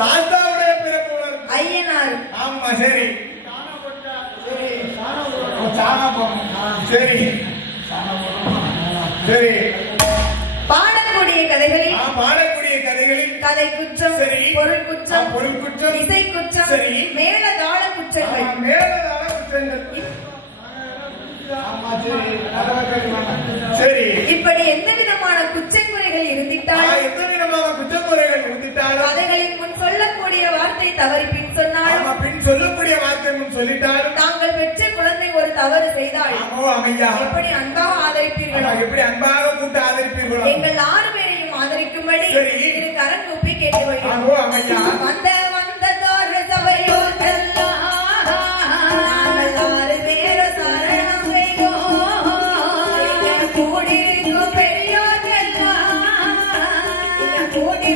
சாஸ்தாவுடைய பிறப்பு ஐயனார். ஆமா சரி. சரி சரி. பாடக்கூடிய கதைகளில் கதை குற்றம், பொருள் குற்றம், இசை குற்றம், மேலதாள குற்றங்கள். சரி. இப்படி எந்த விதமான குற்றமுறைகள் இருந்திட்டாலும் கதைகளின் முன் சொல்லக்கூடிய வார்த்தை தவறி பின் சொன்னாலும் தாங்கள் பெற்ற குழந்தை ஒரு தவறு செய்தால் எப்படி அன்பாக ஆதரிப்பீர்களோ எங்கள் 6 பேரையும் ஆதரிக்கும்படி இரு கரம் கூப்பி கேட்டுக்கொள்கிறோம். வந்த தோற சபையோ Thank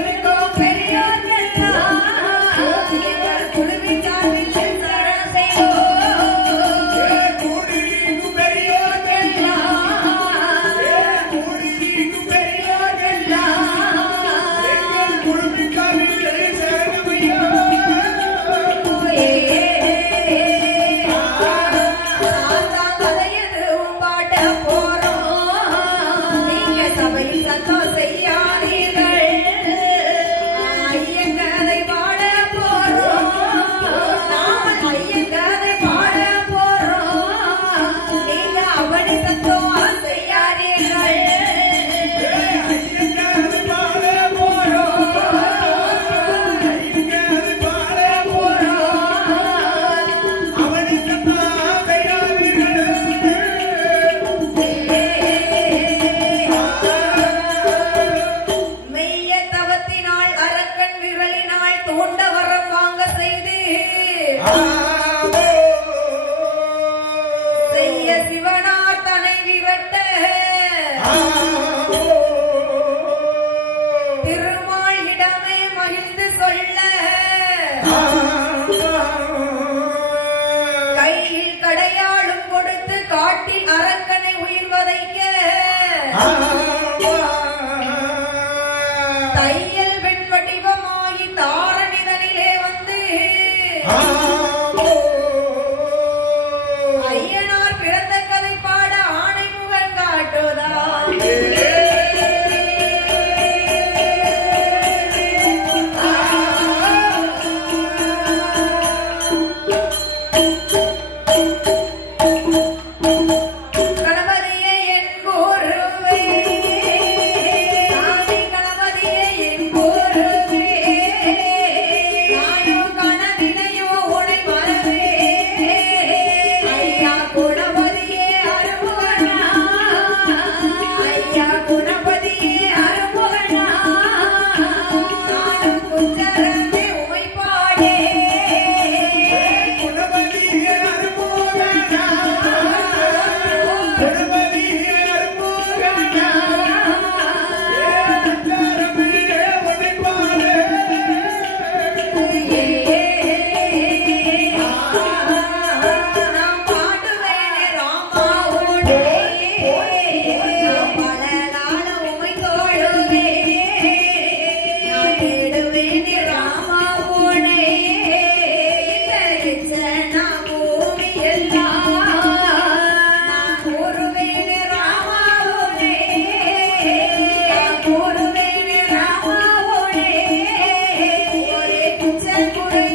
you.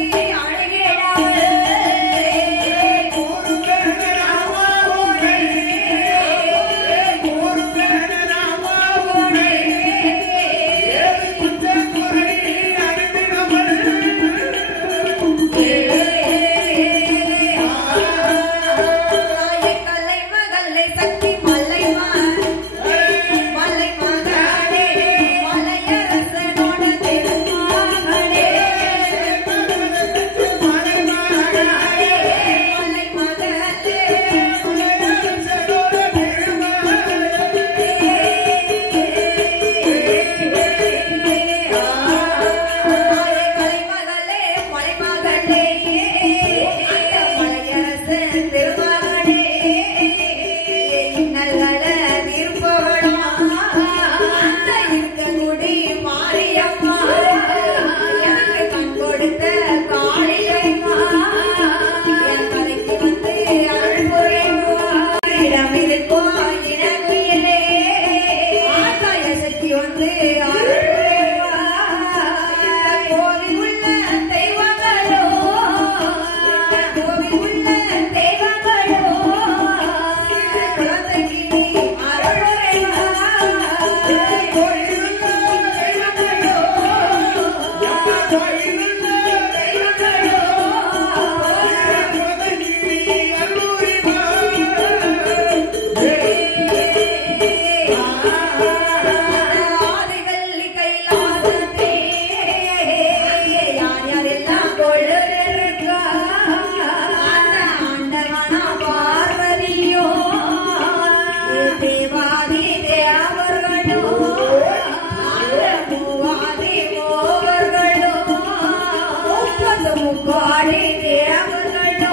கோடி தேவர்களோ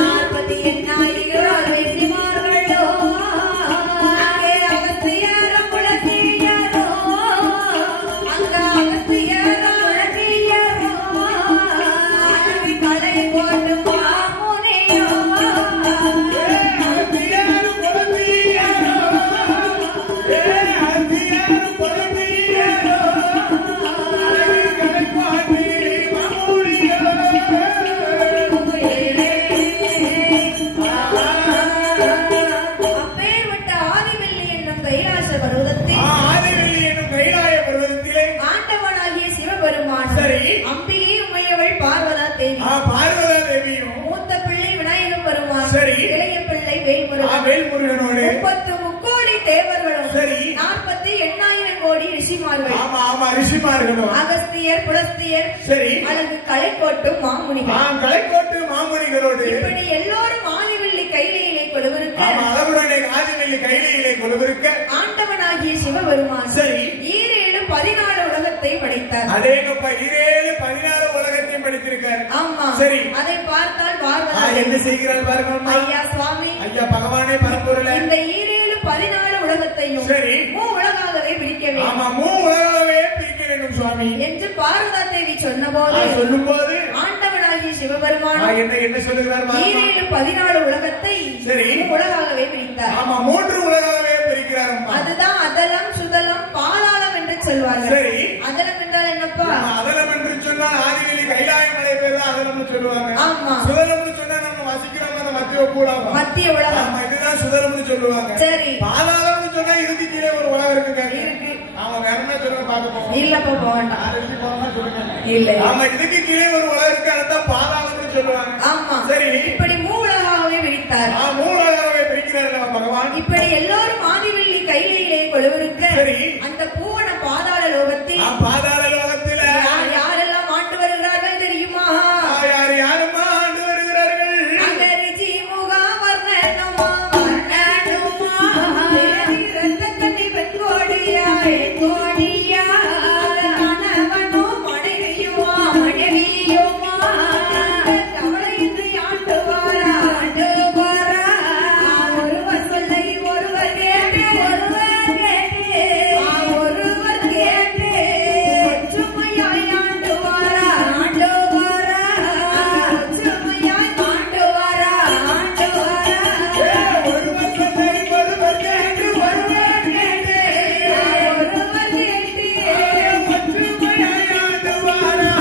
48,000 ரிஷிமார்களோ அங்கே அகஸ்தியரும் புலத்தியரோ அங்க அகஸ்தியரும் புலத்தியரோ களை போட்டு மாமுனியோ மூத்த பிள்ளை விநாயகம் பெருமான் இளைய பிள்ளை வேல்முருகனோடு 33 தேவர்களும் 48,000 கோடி ரிஷிமார்களும் அகஸ்தியர் புலஸ்தியர் அழகு கலைக்கோட்டு மாமுனிகளோடு இப்படி எல்லோரும் ஆதிவெள்ளி கையிலே கொலுவிருக்க ஆண்டவனாகிய சிவபெருமான் 14 உலகத்தை படைத்தார். அதேங்கப்பா 14 உலகத்தையும் படைத்திருக்கார். ஆமா. சரி. அதை பார்த்தால் பார்வதா என்ன செய்கிறார் பாருங்க. ஐயா சுவாமி. ஐயா பகவானே பரம்பொருளே. இந்த 14 உலகத்தையும் உலகாகவே பிரிக்க வேண்டும். ஆமா உலகாகவே பிரிக்க வேண்டும் சுவாமி என்று பார்வதா தேவி சொன்னபோது சொல்லும்போது ஆண்டவனாகிய சிவபெருமான் என்ன சொல்லுகிறார்? 14 உலகத்தை உலகாகவே பிரித்தார். ஆமா 3 உலகாகவே பிரிக்கிறார். அதுதான் அதலம் சுதலம் பாதாளம் என்று சொல்வார்கள். அதலம் என்றால் என்னப்பா? அதலம் என்று சொன்னால் ஆதிவெளி கைலாய மலை பேர் தான் அதலம்னு சொல்லுவாங்க. ஆமா. சுதலம்னு சொன்னா நம்ம வசிக்கிற மத்திய உலகம். இதுதான் சுதலம்னு சொல்லுவாங்க. சரி. பாதாளம்னு சொன்னா இறுதி கீழே ஒரு உலகம் இருக்கு. ஆமா வேற என்ன சொல்லுங்க பாப்போம். இல்லப்பா போகண்டா. இல்ல. ஆமா இதுக்கு கீழே ஒரு உலகம் இருக்கு. அதுதான் பாதாளம்னு சொல்லுவாங்க. ஆமா. சரி. இப்படி உலகாகவே பிரித்தார். உலகாகவே பிரிக்கிறார் பகவான். இப்படி எல்லாரும் ஆதிவெள்ளி கையிலே கொலுவிருக்க அந்த பூவன பாதாள லோகத்தில் யாரெல்லாம் ஆண்டு வருகிறார்கள் தெரியுமா? யாருமா ஆண்டு வருகிறார்கள்? அங்க ரிஜி முகா வர்ணனுமா ரத்தக்கண்ணி பெண்கோடியா கோடியா கணவனோ மனைவியுமா கவலையின்றி ஆண்டு வாரா ஒருவர் சொல்லை ஒருவர் கேட்டு ஒற்றுமையாய் ஆண்டு வாரா ஒற்றுமையாய் ஆண்டு வாரா ஒருவர் சொல்லை ஒருவர் கேட்டு ஒருவர் கேட்டு ஒற்றுமையாய் ஆண்டு வாரா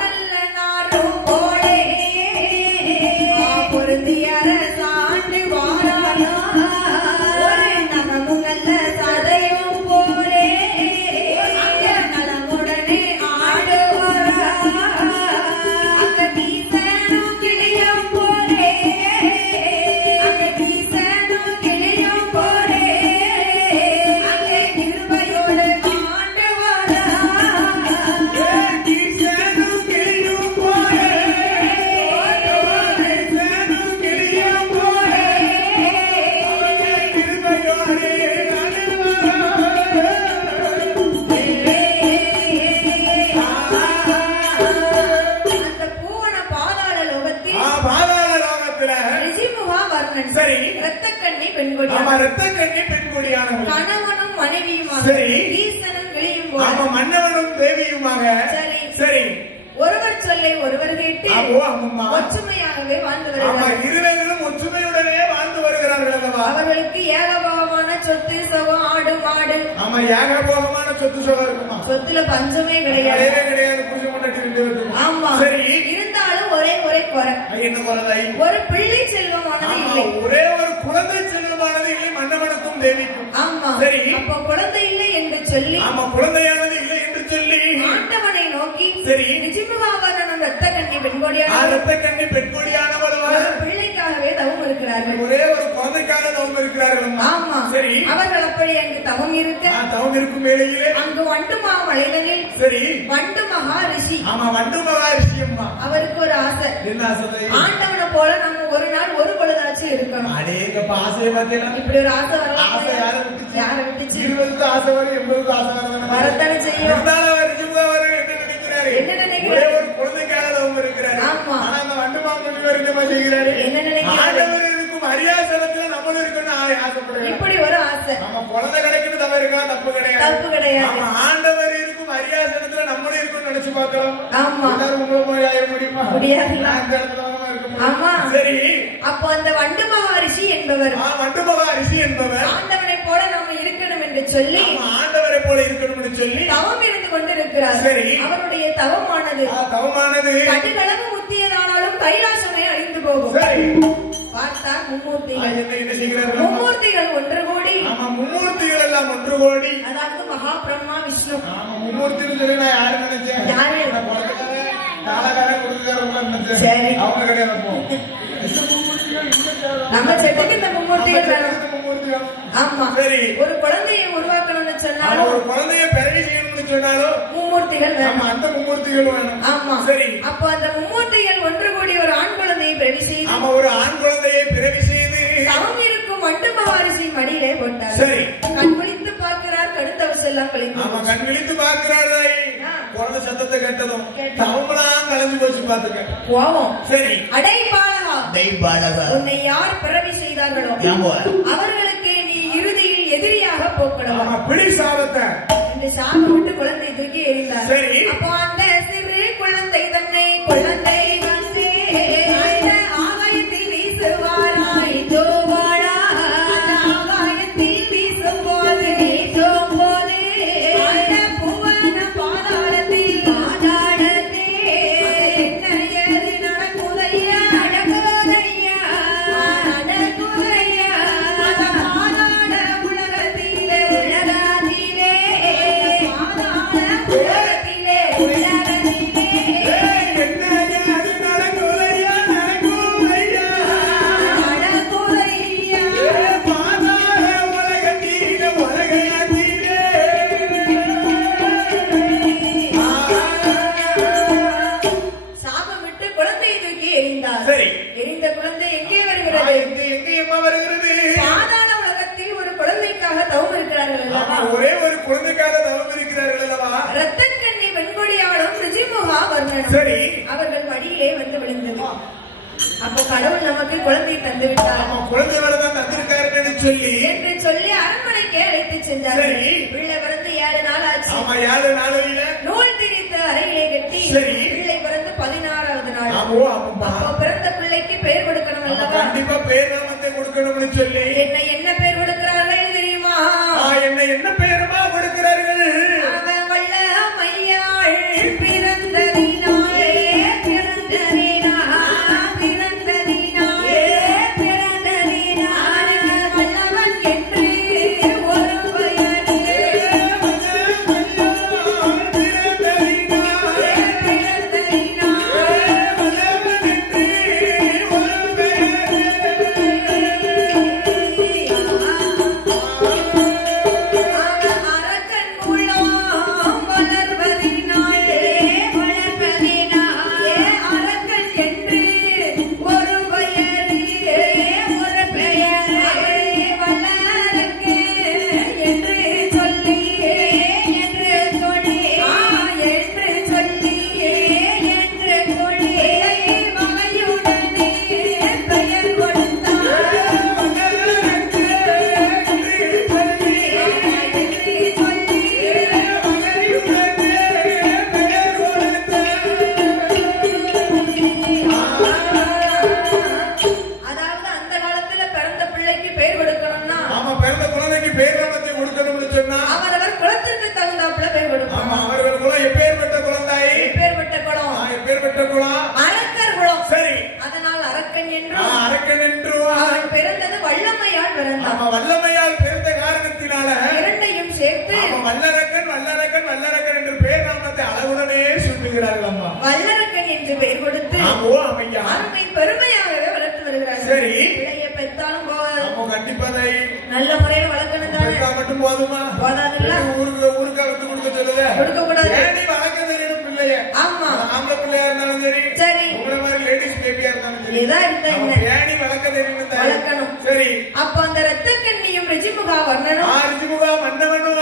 நல்ல நாரும் போலே பொருந்தியர சாண்டு வாரானா நகமும் நல்ல சதையும் போலே நலமுடனே ஆடுவாரா அங்க தீசனும் கிளியும் போலே அங்க தீசனும் கிளியும் போலே அங்க கிருபையோடு ஆண்டுவாரா அந்த பூவன பாதாள லோகத்தில் ரிஷிமுகா வர்ணன் ரத்தக்கண்ணி பெண்கொடியானவள் கணவனும் மனைவியுமாக ஈசனும் கிளியும் போல மன்னவனும் தேவியுமாக சரி ஒருவர் சொல்லை ஒருவர் கேட்டு ஒற்றுமையாகவே வாழ்ந்து வருகிறார்கள். இருவர்களும் ஒற்றுமையுடனே வாழ்ந்து வருகிறார்கள் அல்லவா? அவர்களுக்கு ஏகபோகமான சொத்து சுகம் ஆடு மாடு. ஆமா ஏகபோகமான சொத்து சுகம் இருக்குமா? சொத்துல பஞ்சமே கிடையாது. புரிஞ்சு கொண்டு. ஆமா சரி. இருந்தாலும் ஒரே குறை. என்ன குறை? ஒரு பிள்ளை செல்வமானது இல்லை. ஒரே ஒரு குழந்தை செல்வமானது இல்லை மன்னவனுக்கும் தேவிக்கும். ஆமா சரி. அப்போ குழந்தை இல்லை என்று சொல்லி குழந்தையானது இல்லை என்று சொல்லி ஆண்டவனை நோக்கி சரி நிஜிமுகாவரனும் ரத்தக்கண்ணி பெண்கொடியானவள் பிள்ளைக்காகவே தவம் இருக்கிறார்கள். ஒரே ஒரு குழந்தைக்காக தவம் இருக்கிறார்கள். ஆமா சரி. அவர்கள் அப்படி அங்கு தவம் இருக்கும் வேளையிலே அங்கு வண்டுமா மலைதனில் சரி வண்டு மகா ரிஷி. ஆமா வண்டு மகா ரிஷி அம்மா அவருக்கு ஒரு ஆசை. என்ன ஆசை? ஆண்டவனை போல நம்ம ஒரு நாள் ஒரு பொழுதாச்சும் இருக்கணும். அடேங்க ஆசையை பார்த்தீங்களா? இப்படி ஒரு ஆசை வரலாம். ஆசை யாரை விட்டுச்சு? 20க்கு ஆசை ஆசை வரும், எங்களுக்கு ஆசை வரத்தானே செய்யும். என்ன நினைக்கிறாரு? ஒரு குழந்தைக்காக தவம் இருக்கிறாரு. ஆனா அந்த வண்டு மாமல்லி என்னமா செய்கிறாரு? என்ன நினைக்கிறாரு? ஆண்டவர் இருக்கும் அரியாசனத்துல நம்மளும் இருக்கணும் ஆசைப்படுறாரு. இப்படி ஒரு ஆசை. நம்ம குழந்தை கிடைக்குன்னு தவறு இருக்கலாம், தப்பு கிடையாது. தப்பு கிடையாது. நம்ம ஆண்டவர் இருக்கும் அரியாசனத்துல நம்மளும் இருக்கணும்னு நினைச்சு பார்க்கலாம். ஆமா. எல்லாரும் உங்களை போய் ஆயிட முடியுமா? முடியாது. அந்த இடத்துல இருக்க முடியும். ஆமா. சரி. அப்போ அந்த வண்டு மகரிஷி என்பவர் வண்டு மகரிஷி என்பவர் ஆண்டவனை போல நம்ம இருக்கணும் என்று சொல்லி ஆண்டவரை போல இருக்கணும் என்று சொல்லி தவம் இருந்து கொண்டிருக்கிறார். சரி. அவருடைய தவமானது கடுகளவு முத்தியதானாலும் கைலாசமே அழிந்து போகும். பார்த்தார் மும்மூர்த்திகள். மும்மூர்த்திகள் ஒன்று கோடி. மும்மூர்த்திகள் எல்லாம் ஒன்று கோடி. அதாவது மகா பிரம்மா விஷ்ணு. மும்மூர்த்தின்னு சொல்லி நான் யாரு நினைச்சேன்? யாரு? சரி, அவங்க கிடையாது. நம்ம செட்டுக்கு இந்த மும்மூர்த்திகள் வேணும். ஆமா. சரி. ஒரு குழந்தையை உருவாக்கணும்னு சொன்னாலும், ஒரு குழந்தையை பிறவி செய்யணும்னு சொன்னாலும் மும்மூர்த்திகள் வேணும். அந்த மும்மூர்த்திகள் வேணும். ஆமா. சரி. அப்போ அந்த மும்மூர்த்திகள் ஒன்று கூடி ஒரு ஆண் குழந்தையை பிறவி செய்து, ஒரு ஆண் குழந்தையை பிறவி செய்து தவம் இருக்கும் வண்டு மகரிஷி மடியிலே போட்டார். சரி. கண் விழித்து பார்க்கிறார், கடுத்தவசம் எல்லாம் கழிந்து. கண் விழித்து பார்க்கிறார். குழந்தை சத்தத்தை கேட்டதும் தவமெல்லாம் கலந்து போச்சு. பாத்துக்க கோவம். சரி. அடை பாலகா, உன்னை யார் பிறவி செய்தார்களோ அவர்களுக்கு நீ இறுதியில் எதிரியாக போக்கணும். பிடி சாபத்தை என்று சாபம் விட்டு குழந்தை தூக்கி எறிந்தார். சரி. அப்போ அந்த சிறு குழந்தை தன்னை குழந்தை வந்து ஆகாயத்தில் வீசுவாராய் தோவாழா. ஆகாயத்தில் வீசும் போது வீசும் போது அந்த புவன பாதாளத்தில் என்னையது நடக்குதையா நடக்குதையா நடக்குதையா பாதாள உலகத்திலே உலகத்திலே பாதாள உலகத்திலே உலகத்திலே எரிந்த குழந்தை எங்கே வருகிறது? எங்கேயம்மா வருகிறது? பாதாள உலகத்தில் ஒரு குழந்தைக்காக தவம் இருக்கிறார்கள் அல்லவா? ஒரே ஒரு குழந்தைக்காக தவம் இருக்கிறார்கள் அல்லவா? ரத்தக்கண்ணி வெண்கொடியாலும் ரிஜிமுகா வர்ணனம். சரி. அவர்கள் மடியிலே வந்து விழுந்தது. அப்போ கடவுள் நமக்கு குழந்தை தந்து விட்டார். குழந்தை வரதான் தந்திருக்காரு என்று சொல்லி அரண்மனைக்கு அழைத்து சென்றார். பிள்ளை பிறந்து 7 நாள் ஆச்சு. 7 நாளில நூல் திரித்து அறையிலே கட்டி பிள்ளை பிறந்து 16வது நாள். அப்போ பிறந்த பிள்ளைக்கு பெயர் கொடுக்கணும் அல்லவா? கண்டிப்பா பெயர் நாமத்தை கொடுக்கணும்னு சொல்லி என்ன பெயர் கொடுக்கிறார்கள் தெரியுமா? என்ன பெயருமா கொடுக்கிறார்கள்? அவன் வல்ல மையாள் பிறந்ததினாலே வல்லவன் என்று ஒரு பெயர். வல்லமையால் பிறந்த காரணத்தினால இரண்டையும் சேர்த்து வல்லரக்கன் வல்லரக்கன் வல்லரக்கன் என்று பெயர் நாமத்தை அளவுடனே சொல்லுகிறார்கள் அம்மா. வல்லரக்கன் என்று பெயர் கொடுத்து அவனை பெருமையாகவே வளர்த்து வருகிறார்கள். சரி, பிள்ளையை பெற்றாலும் போகாது, கண்டிப்பா நல்ல முறையில் வளர்க்கணும் தானே. மட்டும் போதுமா? போதாதுல்ல. ஊருக்கு விட்டு கொடுக்க சொல்லுது, கொடுக்க கூடாது. வளர்க்க தெரியணும் பிள்ளைய. ஆமா, ஆம்பளை பிள்ளையா இருந்தாலும் சரி, சரி உங்களை மாதிரி லேடிஸ் பேபியா இருந்தாலும் சரி, ஏனி வளர்க்க தெரியணும், வளர்க்கணும். சரி, அப்ப அந்த ரத்த கண்ணியும் ரிஜிமுகா வர்ணனும் ரிஜிமுகா மன்னவனும்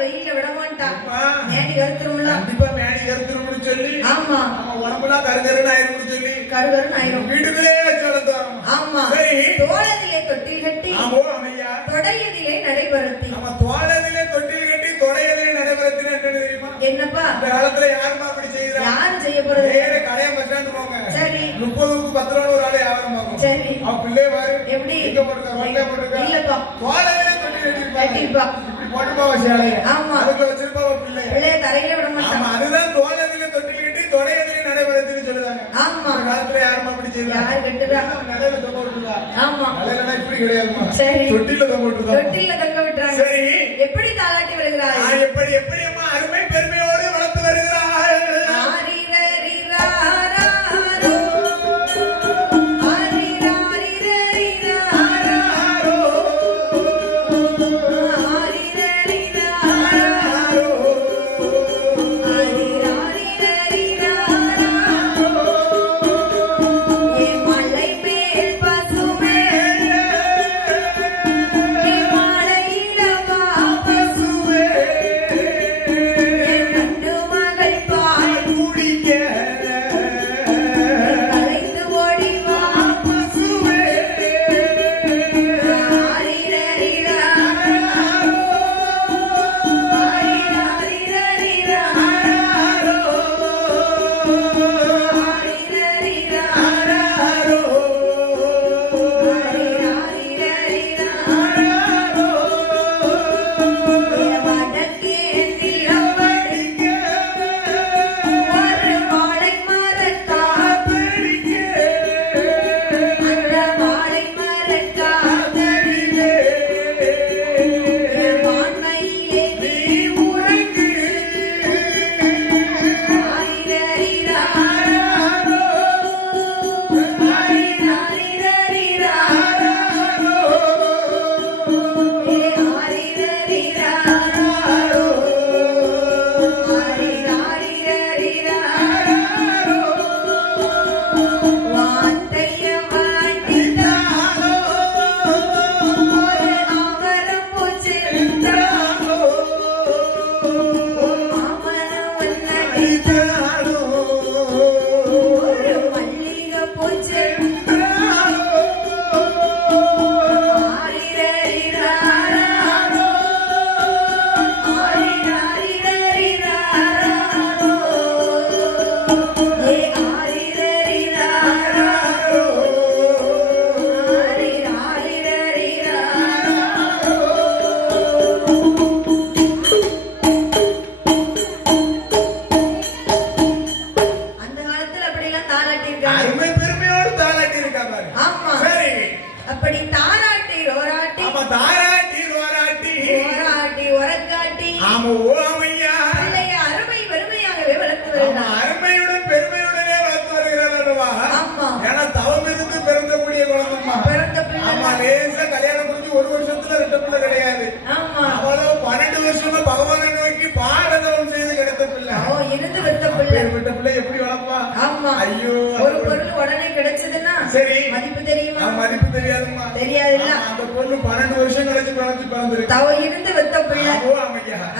வெயில விட மாட்டான் மேடி கருத்துரும்ல கண்டிப்பா மேடி கருத்துரும்னு சொல்லி ஆமா நம்ம உடம்புனா கருகருன்னு ஆயிரும்னு சொல்லி கருகருன்னு ஆயிரும் வீட்டுக்குள்ளே வச்சாலும் ஆமா தோளதிலே தொட்டில் கட்டி தொடையதிலே நடைபெறுத்தி நம்ம தோளதிலே தொட்டில் கட்டி தொடையதிலே நடைபெறுத்தி தெரியுமா என்னப்பா இந்த காலத்துல யாருமா அப்படி செய்யறா யாரு செய்யப்படுது கடையை பஸ் ஸ்டாண்ட் போங்க சரி 30க்கு 10 ரூபா ஒரு ஆளு வியாபாரம் பார்க்கும் சரி அவ பிள்ளை பாரு எப்படி இங்க போட்டுருக்கா வண்டே போட்டுருக்கா இல்லப்பா தோளதிலே தொட்டில் கட்டிப்பா போட்டுப்பா சேலை ஆமா அதுக்கு வச்சிருப்பா பிள்ளை தரையில விட மாட்டான் அதுதான் தோளதிலே தொட்டில் கட்டி தொடையதிலே நடைபெறுத்தின்னு சொல்லுவாங்க ஆமா இந்த காலத்துல யாருமா அப்படி செய்யறா யாரு கட்டுறா நிலையில தொங்க விட்டுருக்கா ஆமா நிலையில இப்படி கிடையாதுமா சரி தொட்டில தொங்க விட்டுருக்கா தொட்டில தொங்க விட்டுறாங்க சரி எப்படி தாளாட்டி வருகிறாய் எப்படி எப்படி அம்மா அருமை பெருமையோடு வளர்த்து வருகிறாய் அருமையுடன் பெருமையுடனே வளர்த்து வருகிறார். ஏன்னா தவம் இருந்து பிறந்தக்கூடிய குழந்தைமா. ஆமா, லேசா கல்யாணம் முடிஞ்சு 1 வருஷத்துல 2 பிள்ளை கிடையாது. அவ்வளவு 12 வருஷமா பகவானை நோக்கி பாடதவம் செய்து கிடைத்த பிள்ளை. விட்ட பிள்ளை எப்படி வளர்ப்பா? ஐயோ, ஒரு பொருள் உடனே கிடைச்சதுன்னா சரி மதிப்பு தெரியுமா? மதிப்பு தெரியாதுமா. தெரியாதுல்ல. அந்த பொண்ணு 12 வருஷம் கழிச்சு பிறந்திருக்கு. தவம் இருந்து விட்ட பிள்ளை.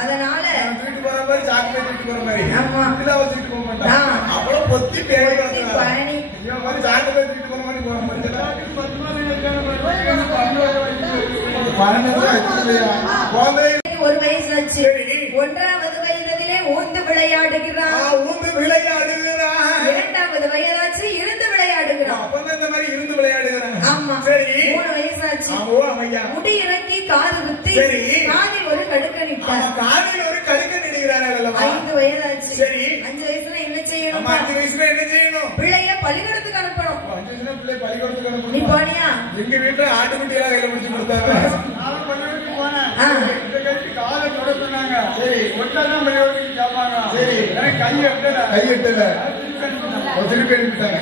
அதனால வீட்டு போற மாதிரி சாக்லேட் வீட்டு போற மாதிரி இதெல்லாம் வச்சுட்டு போக மாட்டான். அவ்வளவு பொத்தி பேணி பழனி மாதிரி சாக்லேட் வீட்டு போற மாதிரி போற மாதிரி ஒரு வயசு ஆச்சு. 1வது வயதிலே ஊந்து விளையாடுகிறான். 2வது வயதாச்சு இருந்து விளையாடுகிறான். இந்த மாதிரி இருந்து விளையாடுகிறான். ஆமா, 3 வயசாச்சு. முடி இறக்கி காது குத்தி காதில் ஒரு கடுக்க நிட்டார். காதில் ஒரு கடுக்க நிடுகிறார். 5 வயதாச்சு. 5 வயசுல என்ன செய்யணும்? 5 வயசுல என்ன செய்யணும்? பிள்ளைய பள்ளிக்கூடத்துக்கு அனுப்பணும். 5 வயசுல பிள்ளை பள்ளிக்கூடத்துக்கு அனுப்பணும். நீ போனியா? எங்க வீட்டுல ஆட்டுக்குட்டியா கையில முடிச்சு கொடுத்தாங்க. காலை தொடர்ந்தாங்க. சரி, ஒட்டாதான் பள்ளிக்கூடத்துக்கு கேட்பாங்க. சரி, கை எட்டல திருப்பி அனுப்பிட்டாங்க.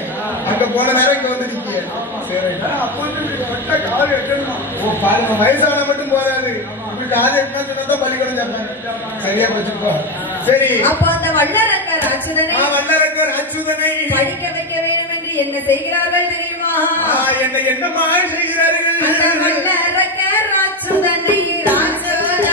அங்க போன நேரம் இங்க வந்து நிக்க. சரி, அப்போ கால் எட்டணும். பாருங்க, வயசான மட்டும் போதாது. காது எட்டா சொன்னா பள்ளிக்கூடம் சேர்ப்பாங்க. சரியா போச்சுப்பா. சரி, அப்போ அந்த வல்லரக்கர் அச்சுதனை படிக்க வைக்க வேண்டும் என்று என்ன செய்கிறார்கள் தெரியுமா? என்னமா செய்கிறார்கள்? அந்த வல்லரக்கர் அச்சுதனை ராஜராஜ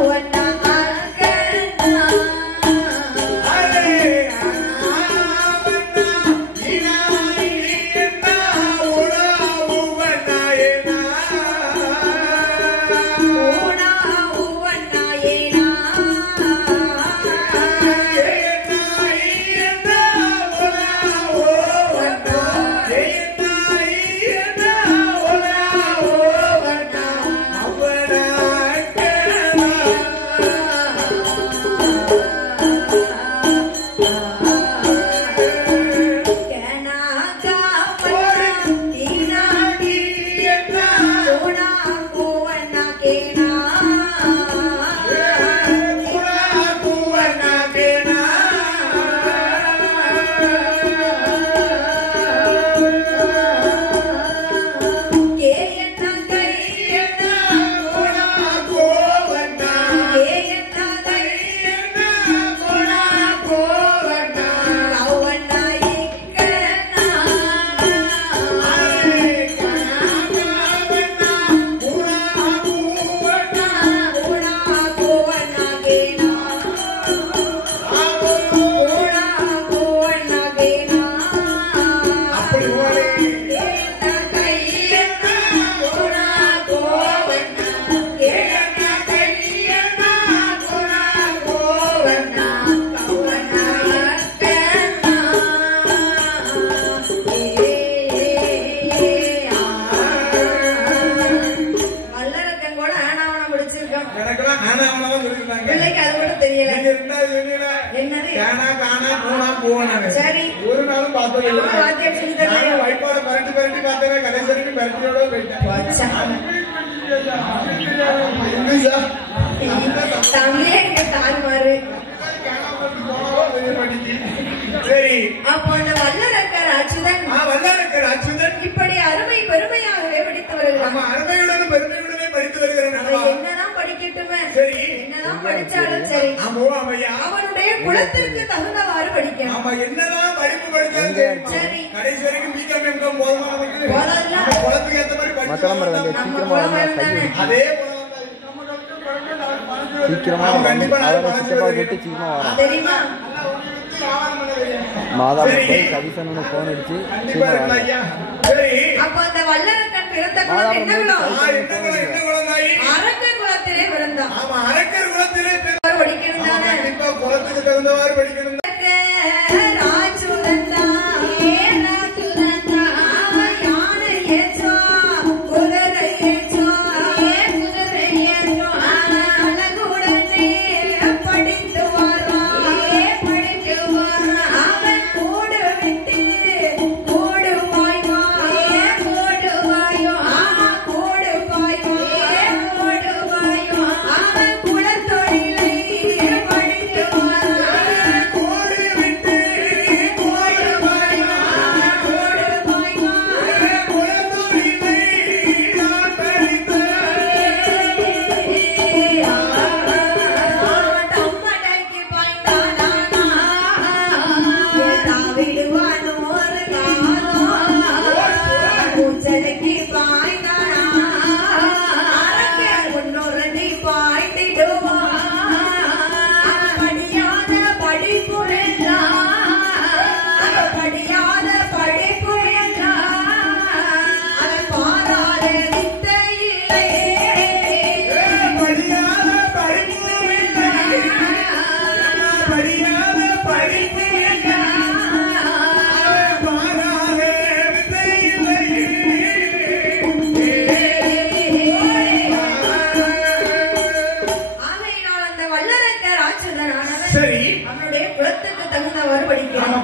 What போனாரு. சரி. ஒரு நாளும் பார்த்தது இல்லை. வாத்தியம் வைப்பாட பரட்டி பரட்டி பார்த்தேன். கடைசி வரைக்கும் பரட்டியோட போயிட்டேன். தமிழே எங்க தாய்மாரு. சரி. அப்போ அந்த வல்லரக்கர் அச்சுதன் இப்படி அருமை பெருமையாகவே படித்து வருகிறான். அருமையுடன் பெருமையுடனே படித்து வருகிறேன். என்னதான் படிக்கட்டுமே, சரி, என்னதான் படிச்சாலும் சரி, அவனுடைய குலத்திற்கு தகுந்தவாறு படிக்கணும். ஆமா, என்னதான் படிப்பு படிச்சாலும் சரி, கடைசி வரைக்கும் பிகாம் எம்காம் போதுமானவருக்கு குலத்துக்கு ஏற்ற மாதிரி படிச்சு அதே தெரியுமா? மாதா கவிசனு போன் அடிச்சு அப்ப அந்த வல்லரக்கன் பிறந்த குலம் என்ன குலம்? அரக்கர் குலத்திலே பிறந்தான். அரக்கர் குலத்திலே படிக்கணும் தானே, குலத்துக்கு தகுந்தவாறு படிக்கணும்.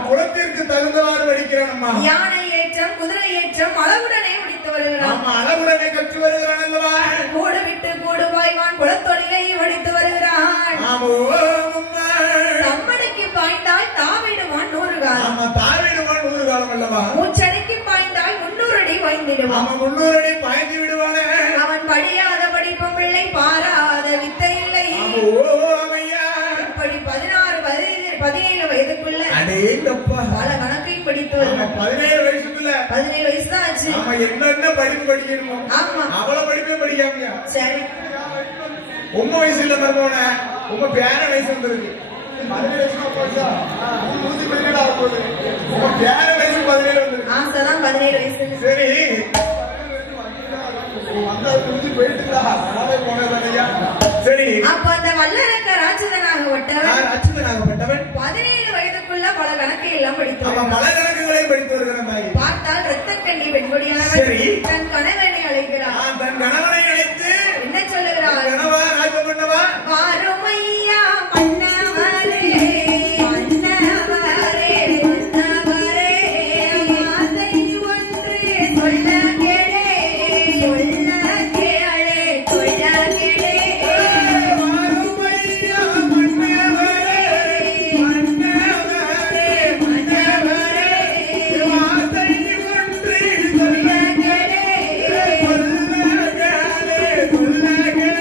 குலத்திற்கு தகுந்தவாறு படிக்கிறான். யானை ஏற்றம், குதிரை ஏற்றம் அளவுடனே முடித்து வருகிறான். அளவுடனே கற்று வருகிறான் அல்லவா? கூடு விட்டு கூடு பாய்வான் குலத்தொழிலை படித்து வருகிறான். தம்மடிக்கு பாய்ந்தால் தாவிடுவான் 100 காலம். தாவிடுவான் 100 காலம் அல்லவா? மூச்சடைக்கு பாய்ந்தால் 300 அடி பாய்ந்திடுவான். 300 அடி பாய்ந்து விடுவானே. அவன் படியாத படிப்பும் பிள்ளை, பாராத வித்தை இல்லை. இப்படி 17 வயதுக்குள்ள பல கணக்கை படித்து வருகிறான். 17 வயசுக்குள்ள 17 வயசு தான் ஆச்சு. என்னென்ன படிப்பு படிக்கணுமோ அவ்வளவு படிப்பே படிக்காமையா? சரி, உங்க வயசு இல்ல மருமோன, உங்க பேர வயசு வந்துருக்கு. 17 வயசுக்கு போச்சா? 117 ஆக போகுது. உங்க பேர வயசு 17 வந்துருக்கு. ஆசைதான் 17 வயசு. சரி, சரி. அப்ப அந்த வல்லரக்கர் ராட்சதனாகப்பட்டவன் 17 வயதுக்குள்ள பல கணக்கை எல்லாம் படித்து பல கணக்குகளையும் படித்து வருகிறான். பார்த்தால் ரத்தக்கண்ணி பெண்கொடியானவன் தன் கணவனை அழைக்கிறான். தன் கணவனை அழைத்து என்ன சொல்லுகிறான்? கணவா, ராஜபண்ணவா, வாருமையா மன்னவரே, மன்னவரே, மன்னவரே, வார்த்தை ஒன்று சொல்ல கேளே, சொல்ல கேளே, சொல்ல கேளே. வாருமையா மன்னவரே, மன்னவரே, மன்னவரே, வார்த்தை ஒன்று சொல்ல கேளே, சொல்ல கேளே, சொல்ல கேளே.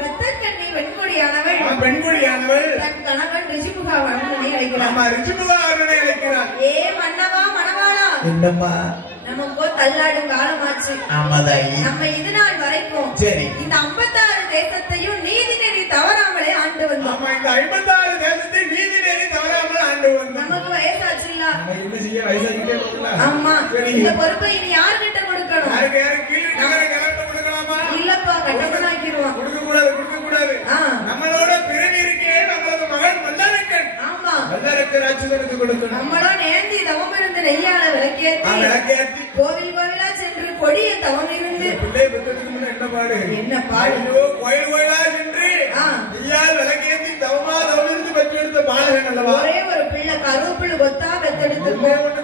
ரத்தக்கண்ணி பெண்கொடியானவள் பெண்கொடியானவள் தன் கணவன் ரிஷிமுகாவர்ணனை அழைக்கிறார். ரிஷிமுகாவர்ணனை அழைக்கிறார். ஏ மன்னவா, மணவாளா, என்னம்மா? நமக்கோ தள்ளாடும் காலமாச்சு. ஆமாதாயி. நம்ம இது நாள் வரைக்கும் சரி இந்த 56 தேசத்தையும் நீதி நெறி தவறாமலே ஆண்டு வந்தோம். இந்த 56 தேசத்தை நீதி நெறி தவறாமல் ஆண்டு வந்தோம். நமக்கு வயசாச்சுல்ல. என்ன செய்ய, வயசாகிட்டே போகுதுல. ஆமா, இந்த பொறுப்பை இனி யார்கிட்ட கொடுக்கணும்? யாரு கீழே கொடுக்கலாமா? இல்லப்பா, கட்டப்படாக்கிடுவான். கொடுக்க கூடாது, கொடுக்க கூடாது. நம்மளோட பிறவி இருக்கே, நம்மளது மகன் வல்லரக்கன். ஆமா, வல்லரக்கன் ராட்சதனுக்கு கொடுக்கணும். நம்மளோ நேர்த்தி தவம் இருந்து நெய்யால விளக்கேற்றி கோவில் கோவிலா சென்று கொடிய தவம் இருந்து பிள்ளை பெற்றதுக்கு முன்ன என்ன பாடு? என்ன பாடு? கோயில் கோயிலா சென்று தீயால் விளக்கேந்தி தவமா தவமிருந்து பெற்றெடுத்த பாலகன் அல்லவா? ஒரே ஒரு பிள்ளை கருப்பிள்ளை கொத்தா பெற்றெடுத்து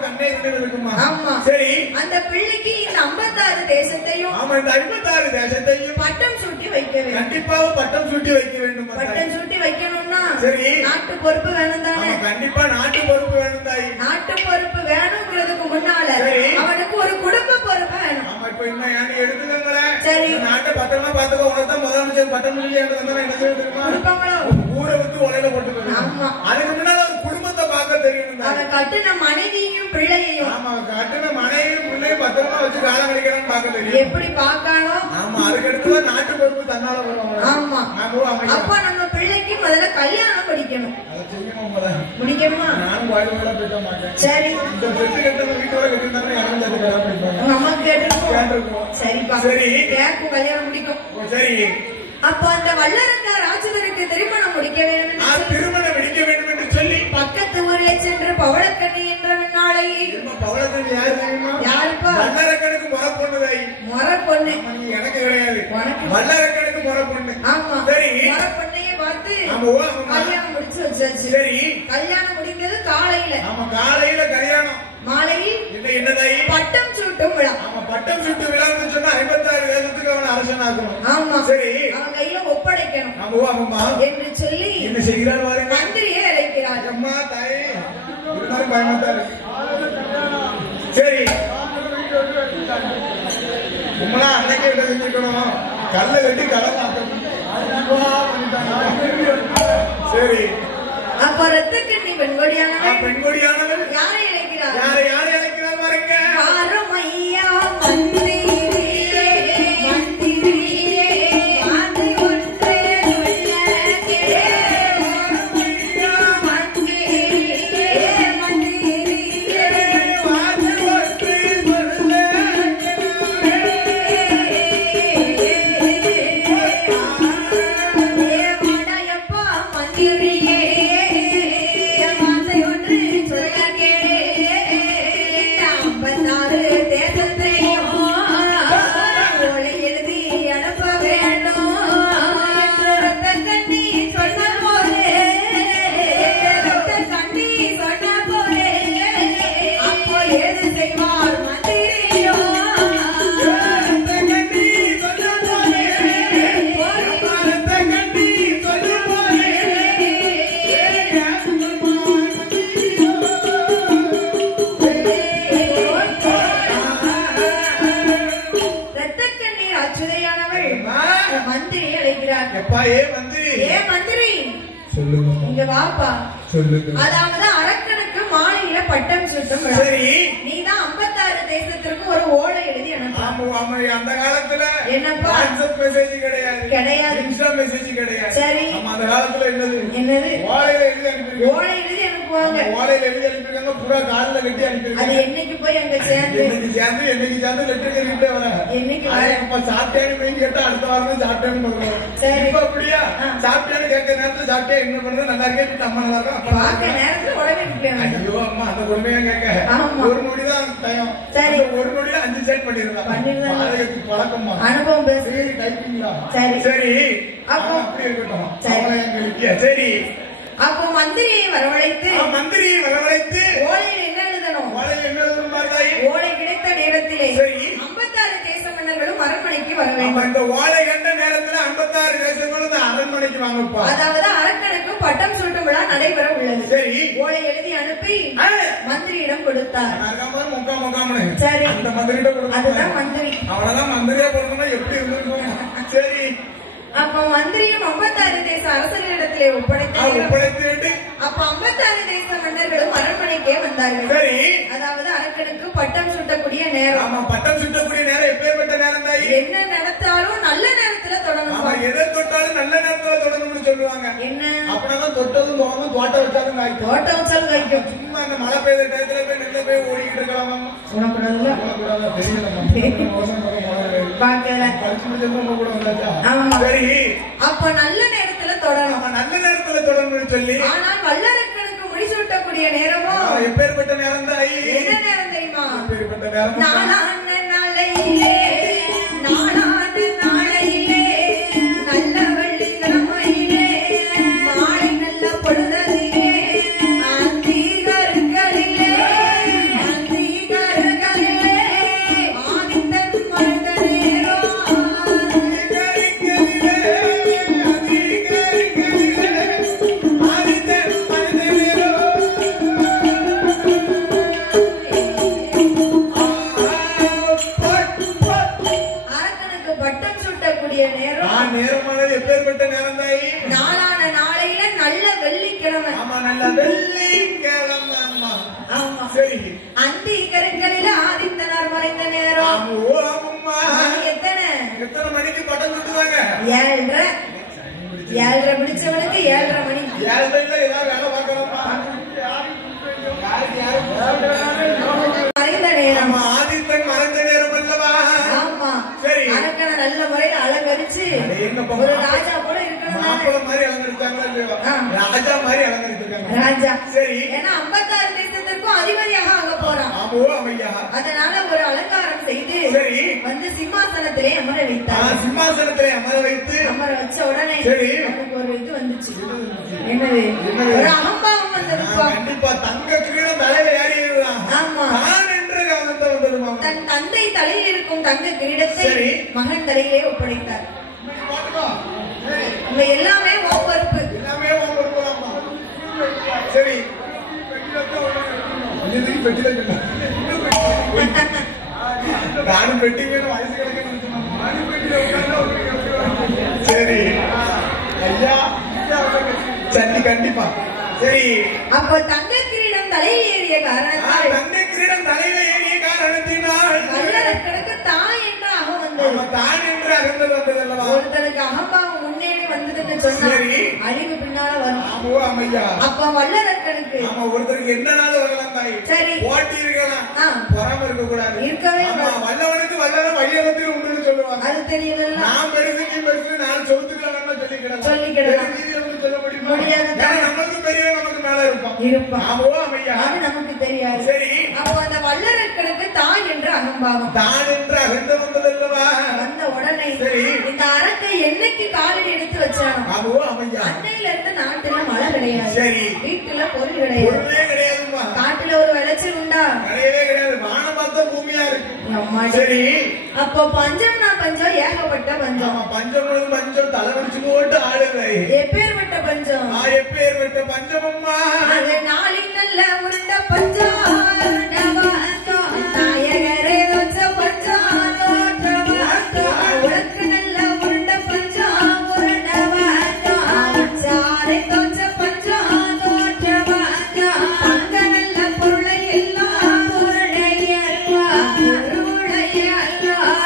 கண்ணே இருக்குமா? ஆமா. சரி, அந்த பிள்ளைக்கு இந்த 56 தேசத்தையும் ஆமா இந்த 56 தேசத்தையும் பட்டம் சூட்டி வைக்க வேண்டும். கண்டிப்பாக பட்டம் சூட்டி வைக்க வேண்டும். பட்டம் சூட்டி வைக்கணும்னா சரி, நாட்டு பொறுப்பு வேணும் தானே? கண்டிப்பா நாட்டு பொறுப்பு வேணும் தாய். நாட்டு பொறுப்பு வேணுங்கிறதுக்கு முன்னால அவனுக்கு ஒரு குடும்ப பொறுப்பு வேணும். ஆமா, இப்ப என்ன எடுத்துக்கங்களேன். சரி, நாட்டை பத்திரமா பாத்துக்கோ. உனதான் முதலமைச்சர் பட்டம் என்ன கொடுப்பாங்களோ? ஊரை விட்டு உலையில போட்டு. ஆமா, அதுக்கு முன்னால ஒரு குடும்பத்தை பார்க்க தெரியணும். அவன் கட்டுன மனைவியையும் பிள்ளையையும், ஆமா கட்டுன மனைவியும் பிள்ளையும் பத்திரமா வச்சு காலம் கழிக்கிறான்னு பார்க்க தெரியும். எப்படி பார்க்கணும்? ஆமா, அதுக்கு அடுத்து நாட்டு பொறுப்பு தன்னால வரும். ஆமா, அப்ப நம்ம பிள்ளைக்கு முதல்ல கல்யாணம் படிக்கணும். அதை செய்யணும், முடிக்கணுமா? நானும் வாழ்வோட போயிட்ட மாட்டேன். சரி, இந்த பெற்று கட்டணும் வீட்டோட கட்டிருந்தாலும் யாரும் நமக்கு கேட்டிருக்கோம். சரிப்பா, சரி கேட்கும், கல்யாணம் முடிக்கும். சரி, அப்ப அந்த வல்லரங்க ராஜதருக்கு திருமணம் முடிக்க வேண்டும். திருமணம் முடிக்க வேண்டும் என்று சொல்லி பக்கத்து ஊரில் சென்று பவளக்கண்ணி என்ற நாளை. பவளக்கண்ணி யாரு தெரியுமா? யாருப்பா? வல்லரக்கனுக்கு முறை பொண்ணுதாய். முறை பொண்ணு எனக்கு கிடையாது, வல்லரக்கனுக்கு முறை பொண்ணு. ஆமா, சரி, முறை பொண்ணையே பார்த்து கல்யாணம் முடிச்சு வச்சாச்சு. சரி, கல்யாணம் முடிக்கிறது காலையில. ஆமா, காலையில கல்யாணம், மாலையில் என்னதாய் பட்டம் சூட்டும் விழா. ஆமா, பட்டம் சூட்டு விழான்னு சொன்னா 56 தேசத்துக்கு அவனை அரசன் ஆக்கணும். ஆமா, சரி, அவன் கையில ஒப்படைக்கணும். ஆமா என்று சொல்லி என்ன செய்கிறார் பாருங்க, மந்திரியை அழைக்கிறார். அம்மா தாயே இருந்தாலும் பயமாத்தாரு. சரி, உங்களா அன்னைக்கு என்ன செஞ்சுக்கணும், கல்ல கட்டி கலந்தாக்கணும். சரி, அப்ப ரத்தக்கண்ணி பெண்கொடியானவள். பெண்கொடியானவள் யாரை அழைக்கிறார்? யாரை அழைக்கிறார் பாருங்க. ஆரமையா மந்திரி அதாவது அரக்கனுக்கு மாலையில பட்டம் சுட்டும். நீதான் 56 தேசத்திற்கு ஒரு ஓலை எழுதி அனுப்பு. அந்த காலத்துல என்னப்பா வாட்ஸ்அப் மெசேஜ் கிடையாது, இன்ஸ்டா மெசேஜ் கிடையாது. சரி, அந்த காலத்துல என்னது ஓலையில எழுதி அனுப்புவாங்க. ஓலையில எழுதி அனுப்பிருக்காங்க, புறா கால்ல கட்டி அனுப்பிருக்காங்க. அது என்னைக்கு போய் அங்க சேர்ந்து லெட்டர் எழுதிட்டே வர என்னைக்கு சாப்பிட்டேன்னு கேட்டா அடுத்த வாரம் சாப்பிட்டேன்னு சொல்றோம். சரி, இப்ப அப்படியா சாப்பிட்டேன்னு கேட்க நேரத்துல சாப்பிட்டே என்ன பண்றது, நல்லா இருக்கே அம்மா நல்லா இருக்கும் நேரத்துல உடனே. ஐயோ அம்மா, அந்த உடனே கேட்க ஒரு நொடிதான் டைம். சரி, ஒரு நொடியில 5 செட் பண்ணிருக்காங்க. பழக்கமா அனுபவம் பேசி டைப்பிங்களா? சரி சரி, அப்போ அப்படி இருக்கட்டும். சரி, அப்போ மந்திரியை வரவழைத்து ஓலையில் என்ன எழுதணும்? ஓலை கிடைத்த நேரத்திலே 56 தேச மன்னர்களும் அரண்மனைக்கு வர வேண்டும். இந்த ஓலை கண்ட நேரத்தில் 56 தேசங்களும் அரண்மனைக்கு வாங்கப்பா. அதாவது அரக்கனுக்கு பட்டம் சூட்டும் விழா நடைபெற உள்ளது. சரி, ஓலை எழுதி அனுப்பி மந்திரியிடம் கொடுத்தார். சரி, அந்த மந்திரியிடம் அதுதான் மந்திரி. அவ்வளவுதான் மந்திரியா கொடுக்கணும், எப்படி இருந்திருக்கும். சரி, அப்ப மந்திரியும் 56 தேச அரசர்களிடத்திலே ஒப்படைத்து அப்ப 56 தேச மன்னர்களும் அரண்மனைக்கே வந்தார்கள். சரி, அதாவது அரக்கனுக்கு பட்டம் சுட்டக்கூடிய நேரம். ஆமா, பட்டம் சுட்டக்கூடிய நேரம் எப்பேற்பட்ட நேரம் தான்? என்ன நடத்தாலும் நல்ல நேரத்துல தொடங்கணும். எதை தொட்டாலும் நல்ல நேரத்துல தொடங்கணும்னு சொல்லுவாங்க. என்ன அப்படின்னா தொட்டதும் போகணும், தோட்டம் வச்சாலும் காய்க்கும். தோட்டம் வச்சாலும் காய்க்கும். சும்மா அந்த மழை பெய்த டயத்துல போய் நெல்ல போய் ஓடிக்கிட்டு இருக்கலாமா? சொல்லக்கூடாதுல்ல, பாக்கல படிச்சு முடிச்சது கூட வந்தாச்சா? ஆமா, சரி, அப்ப நல்ல நேரத்துல தொடரும். நல்ல நேரத்துல தொடரும்னு சொல்லி, ஆனால் வல்லரக்கனுக்கு முடிசூட்டக்கூடிய நேரமோ எப்பேற்பட்ட நேரம் தான்? என்ன நேரம் தெரியுமா? எப்பேற்பட்ட நேரம்? நாளான நாளையிலே நல்ல வெள்ளிக்கிழமையிலே சரி. அந்தி கருங்களில் ஆதித்தனார் மறைந்த நேரம் எத்தனை மணிக்கு பட்டம் சுட்டுவாங்க? 7:30 பிடிச்சவனுக்கு 7:30 மணி. 7:30 ஏதாவது வேலை பார்க்கணுமா? மறைந்த நேரம். ஆதித்தன் மறைந்த நேரம் அல்லவா? ஆமா. சரி. அரக்கனை நல்ல முறையில் அலங்கரிச்சு ஒரு ராஜா போல இருக்கணும். மாப்பிள்ளை மாதிரி அலங்கரிச்சாங்களா இல்லையோ? ராஜா மாதிரி அலங்கரிச்சிருக்காங்க. ராஜா. சரி. ஏன்னா 56 தேசத்திற்கும் அதிபதியாக ஆக போறான். அதனால ஒரு அலங்காரம் செய்து சரி வந்து சிம்மாசனத்திலே அமர வைத்தார். சிம்மாசனத்திலே அமர வைத்து அமர வச்ச உடனே அவனுக்கு ஒரு இது வந்துச்சு. என்னது? ஒரு அகம்பாவம் வந்ததுப்பா. கண்டிப்பா தங்க கிரீடம் தலையில ஏறிடுறான். ஆமா. நான் என்று கவனத்தை வந்துடுமா? தன் தந்தை தலையில் இருக்கும் தங்க கிரீடத்தை மகன் தலையிலே ஒப்படைத்தார். நம்ம எல்லாமே பொறுப்பு. எல்லாமே பொறுப்பு. சரி நானும் பெட்டி வேணும் வயசு கிடைக்கணும். சரி ஐயா சரி கண்டிப்பா. சரி அப்போ தங்க கிரீடம் தலையில் ஏறிய காரணத்தால் தங்க கிரீடம் தலையில ஏறிய காரணத்தினால் வல்லரக்கனுக்கு தான் என்று அகம் வந்தது. தான் என்று அகந்தது வந்ததல்லவா? ஒருத்தருக்கு அகம்பாவம் முன்னேறி வந்ததுன்னு சொன்னா அழிவு பின்னால வரும். அப்ப வல்லரக்கனுக்கு ஒருத்தருக்கு என்னன்னாலும் வரலாம் தாய். சரி போட்டி இருக்கலாம், பொறாம இருக்க கூடாது. இருக்கவே வல்லவனுக்கு வல்லவன் வையகத்தில் உண்டுன்னு சொல்லுவாங்க. அது தெரியல. நான் பெருசு நீ பெருசு நான் சொத்துக்களை வேணா சொல்லிக்கிடலாம் சொல்ல முடியுமா? நமக்கு பெரிய நமக்கு மேல இருப்பான். அது நமக்கு தெரியாது. சரி அப்போ அந்த வல்லரக்கனுக்கு தான் என்று அகம்பாவம். தான் என்று அகந்த வந்ததல்லவா? வந்த உடனே இந்த அரக்கை என்னைக்கு காலடி எடுத்து வச்சானோ அன்னையில இருந்து நாட்டுல மழை கிடையாது. சரி வீட்டுல பொருள் கிடையாது. காட்டுல ஒரு விளைச்சல் உண்டா? கிடையவே கிடையாது. வானம் பார்த்த பூமியா இருக்கு. சரி அப்போ பஞ்சம்னா பஞ்சம், ஏகப்பட்ட பஞ்சம். பஞ்சம் பஞ்சம் தலைவலிச்சு போட்டு ஆடுது. எப்பேற்பட்ட பஞ்சம்? எப்பேற்பட்ட பஞ்சம் அம்மா? அது நாளில் நல்ல உருண்ட பஞ்சம். நாயகரே வச்ச பஞ்சம். உனக்கு நல்ல உருண்ட பஞ்சம். உருண்டவாரை தோச்ச பஞ்சம். அங்க நல்ல பொருளை எல்லாம்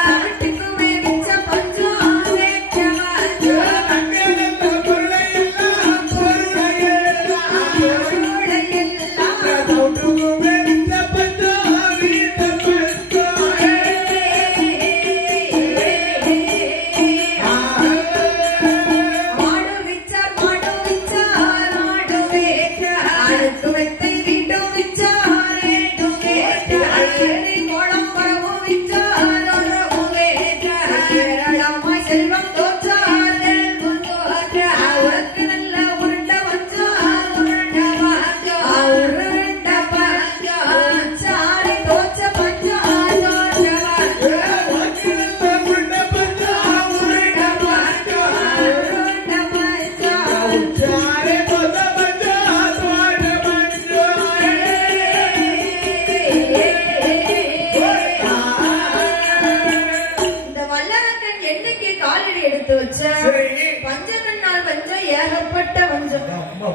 நாட்டுக்குமே மிச்ச பஞ்சம். செல்வம் தோற்றாரு உனக்கு நல்ல உருண்ட பஞ்சம். உருண்ட பஞ்சம் சாரி தோச்ச பஞ்சம். உனக்கு நல்ல உருண்ட பஞ்சம். உருண்ட பஞ்சம் சாரி தோச்ச பஞ்சகண்ணால் பஞ்சம், ஏகப்பட்ட பஞ்சம்.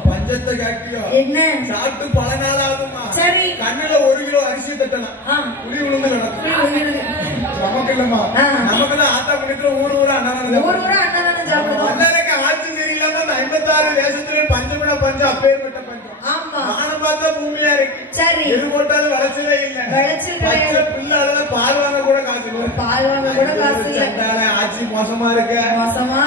பஞ்சத்தை காட்டியோ என்ன சாப்பிட்டு பல நாள் ஆகுமா? சரி கண்ணுல 1 கிலோ அரிசி தட்டலாம், குடி விழுந்து நமக்கு இல்லமா? நமக்குதான் ஆத்தா குடிக்கிற ஊர் ஊரா அண்ணன் சாப்பிடுவோம். ஆட்சி சரியில்லாம அந்த 56 தேசத்துல பஞ்சம்னா பஞ்சம், அப்பேற்பட்ட பஞ்சம். வானம் பார்த்தா பூமியா இருக்கு. சரி எது போட்டாலும் விளைச்சலே இல்ல. விளைச்சல் பிள்ளை அதெல்லாம் பால் வாங்க கூட காசு இல்லை. பால் வாங்க கூட காசு இல்லை. ஆட்சி மோசமா இருக்கு. மோசமா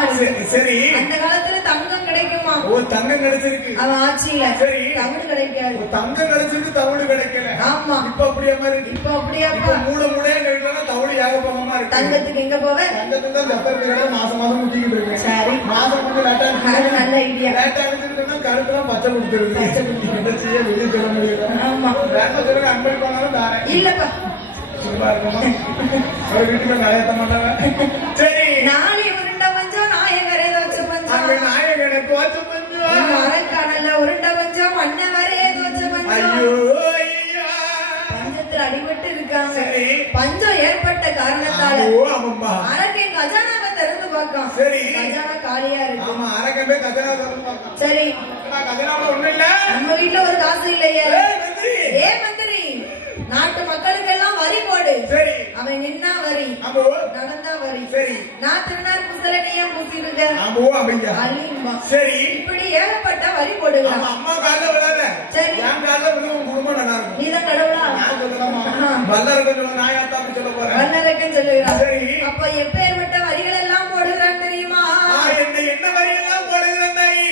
சரி அந்த காலத்துல தங்கம் கிடைக்குமா? ஓ தங்கம் கிடைச்சிருக்கு அவன் ஆட்சியில. சரி தமிழ் கிடைக்காது. தங்கம் கிடைச்சிருக்கு, தமிழ் கிடைக்கல. ஆமா இப்ப அப்படியே மாதிரி இருக்கு. இப்ப அப்படியே மூட மூடையா கிடைக்கலன்னா தமிழ் ஏகப்பட்டமா இருக்கு. தங்கத்துக்கு எங்க போவேன்? தங்கத்துக்கு தான் தப்பத்துக்கு கடை மாசம் மாசம் முட்டிக்கிட்டு இருக்கு. சரி மாசம் கொஞ்சம் லேட்டா இருக்கு. நல்ல ஐடியா. லேட்டா இருக்குன்னா கருத்துலாம் பச்சை கொடுத்துருக்கு. என்ன செய்ய வெளியே சொல்ல முடியல. ஆமா வேலை சொல்லுங்க, அன்பளி போனாலும் தானே இல்லப்பா சும்மா இருக்குமா? ஒரு வீட்டுக்கு நடையாத்த மாட்டாங்க. சரி நாளை உருண்ட பஞ்சம், நாயகரே தோச்ச பஞ்சம். நாயகனை தோச்ச பஞ்சம். அரக்கானல்ல உருண்ட பஞ்சம், மன்னவரே தோச்ச பஞ்சம். பஞ்சத்துல அடிபட்டு இருக்காங்க. பஞ்சம் ஏற்பட்ட காரணத்தால அரக்கை கஜானாவை திறந்து பார்க்கலாம். சரி கஜானா காலியா இருக்கு. ஆமா அரக்கமே கஜானா திறந்து பார்க்கலாம். சரி கஜானாவுல ஒண்ணு இல்ல. நம்ம வீட்டுல ஒரு காசு இல்லையே. ஏ மந்திரி நடந்தா வரி. சரி. நான் திருநாள் புத்தல நீ ஏன் புத்திருக்க? ஆமோ அம்மையா. அலிமா. சரி. இப்படி ஏகப்பட்ட வரி போடுங்க. அம்மா கால விடாத. சரி. என் கால விடுவோம் குடும்பம் நல்லா இருக்கும். நீதான் கடவுளா? நான் சொல்லலாமா? வல்லரக்கன் சொல்ல நான் யாத்தாப்பு சொல்ல போறேன். வல்லரக்கன் சொல்லுகிறார். சரி. அப்ப எப்பேற்பட்ட வரிகள் எல்லாம் போடுகிறான் தெரியுமா? என்ன வரி எல்லாம் போடுகிறான் தாயி?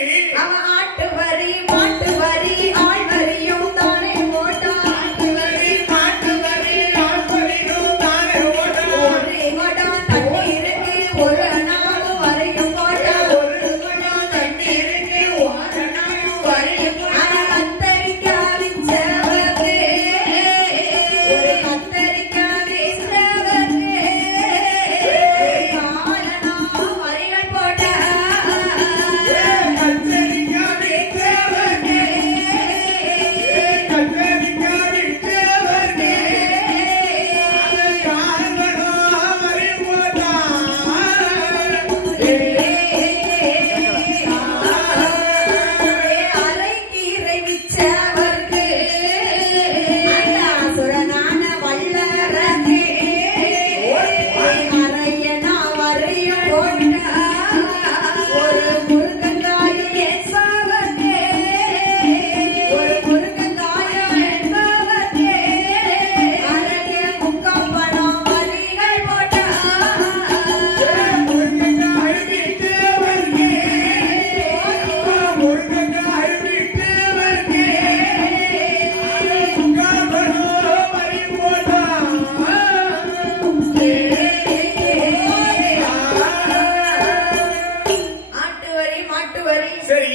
அவன் ஆட்டு வரி, மாட்டு வரி, ஆள் வரியும் தானே போட்டான். ஆட்டு வரி, மாட்டு வரி, ஆள் வரியும் தானே போட்டான். ஒரு மடம் தண்ணீருக்கு ஒரு நாள் வரையும் போட்டான். ஒரு மடம் தண்ணீருக்கு ஒரு நாள் வரையும் போட்டான். கத்தரிக்காய் விற்றவர்க்கு, ஒரு கத்தரிக்காய் விற்றவர்க்கு காலனா வரிகள் போட்டான். அரைக்கீரை விற்றவர்க்கு, சுரனான வல்லரக்கு அரையனா வரியும் போட்டான். ஒரு முருங்கக்காய் என்பவர்க்கு, ஒரு முருங்கக்காய் என்பவர்க்கு அரைய முக்கால் பணம் வரிகள் போட்டான். முருங்கக்காய் விற்றவர்க்கு, முருங்கக்காய் விற்றவர்க்கு முக்கால் பணம் வரி போட்டான். ஆட்டு வரி, மாட்டு வரி. சரி.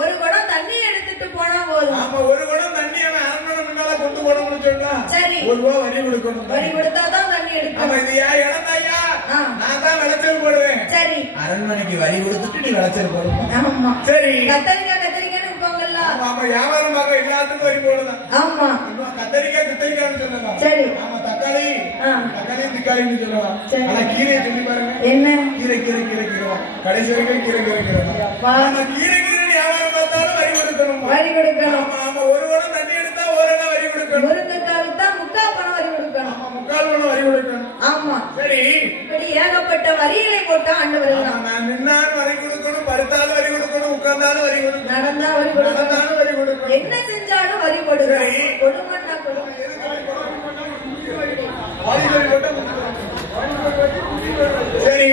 ஒரு குடம் தண்ணி எடுத்துட்டு போனா போதும். ஆமா, ஒரு குடம் தண்ணி அவன் அரண்மனை முன்னால கொண்டு போடணும்னு சொன்னா சரி. ₹1 வரி கொடுக்கணும். வரி கொடுத்தாதான் தண்ணி ஆமா, எடுக்கணும். இது ஏன் இடம் தாயா? ஆ. நான் தான் விளைச்சல் போடுவேன். சரி. அரண்மனைக்கு வரி கொடுத்துட்டு நீ விளைச்சல் போடுமா? ஆமா. சரி. கத்தரிக்காய் கத்தரிக்காய்னு விற்பாங்கல்ல. ஆமா, வியாபாரம் பார்க்க எல்லாத்துக்கும் வரி போடுதான். ஆமா. இன்னும் கத்தரிக்காய் கித்தரிக்காய்னு சொல்லலாம். சரி. ஆமா, தக்காளி ஆ. தக்காளியும் திக்காளின்னு சொல்லலாம். சரி. ஆனா கீரையை சொல்லி பாருங்க. என்ன? கீரை கீரை கீரை கீரை கடைசி வரைக்கும் கீரை கீரை கீரை வா. ஆமா, கீரை கீரை வியாபாரம் பார்த்தாலும் வரி கொடுக்கணும். வரி கொடுக்கணும். ஆமா, ஆமா, ஒரு குடம் தண்ணி எடுத்தா ஒரு இடம் வரி கொடுக்கணும். முருங்கைக்காய் வித்தா முக்கால் பணம் வரி கொடுக்கணும். ஆமா, முக்கால் குடம் வரி கொடுக்கணும். ஆமா. சரி. இப்படி ஏகப்பட்ட வரிகளை போட்டா ஆண்டவர் ஆமா, நான் நின்னாலும் வரி கொடுக்கணும், படுத்தாலும் வரி கொடுக்கணும், உட்கார்ந்தாலும் வரி கொடுக்கணும், நடந்தா வரி கொடுக்கணும். நடந்தாலும் வரி கொடுக்கணும். என்ன செஞ்சாலும் வரி போடுகிறோம். சரி. கொடுமன்னா கொடுமை. வாரி வரி போட்டா கொடுக்கணும். சரி,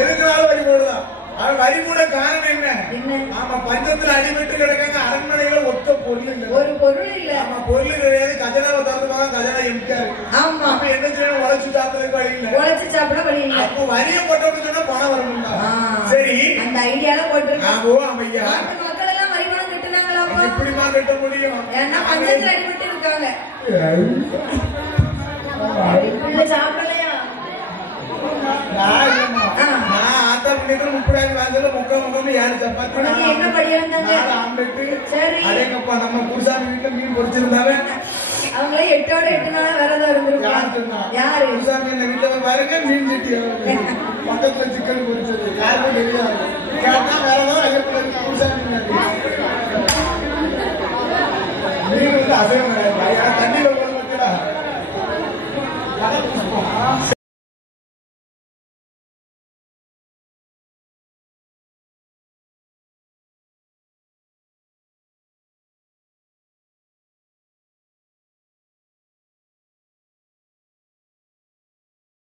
எதுக்குனாலும் வரி போடுதான். அவன் வரி போட காரணம் என்ன? என்ன? ஆமா, பஞ்சத்துல அடிபட்டு கிடக்காங்க. அரண்மனையில ஒத்த பொருள் இல்லை. ஒரு பொருள் இல்ல. ஆமா, பொருள் கிடையாது. கஜனாவை திறந்துப்பாங்க, கஜனா எம்டியா இருக்கு. ஆமா. அப்ப என்ன செய்யணும்? உழைச்சு சாப்பிடுறதுக்கு வழி இல்லை. உழைச்சு சாப்பிட வழி இல்ல. அப்போ வரியை போட்டோம்னு சொன்னா பணம் வரணும்ல. ஆ. சரி. அந்த ஐடியால போட்டிருக்காங்க. ஆமோ அம்மையா. நாட்டு மக்கள் எல்லாம் வரி பணம் கட்டுனாங்களாப்பா? எப்படிமா கட்ட முடியும்? ஏன்னா பஞ்சத்துல அடிபட்டு இருக்காங்க. பிள்ளை சாப்பிடலையா? நான் ஆ. ஆத்தா பண்ணிட்டு 30,000 வாங்கல முக்கால் 7 சப்பாத்தி. உனக்கு என்ன படியா இருந்தாங்க? 4 ஆம்லெட். சரி. அடேங்கப்பா, நம்ம குருசாமி வீட்டுல மீன் பொரிச்சிருந்தாவே அவங்களே 8 நாளா விரதம் யார் இருந்திருப்பாங்க. சொன்னா? யாரு? குருசாமி இந்த வீட்டுல பாருங்க, மீன் சட்டி பக்கத்துல சிக்கன் பொரிச்சது யாருக்கும் தெரியாது. கேட்டா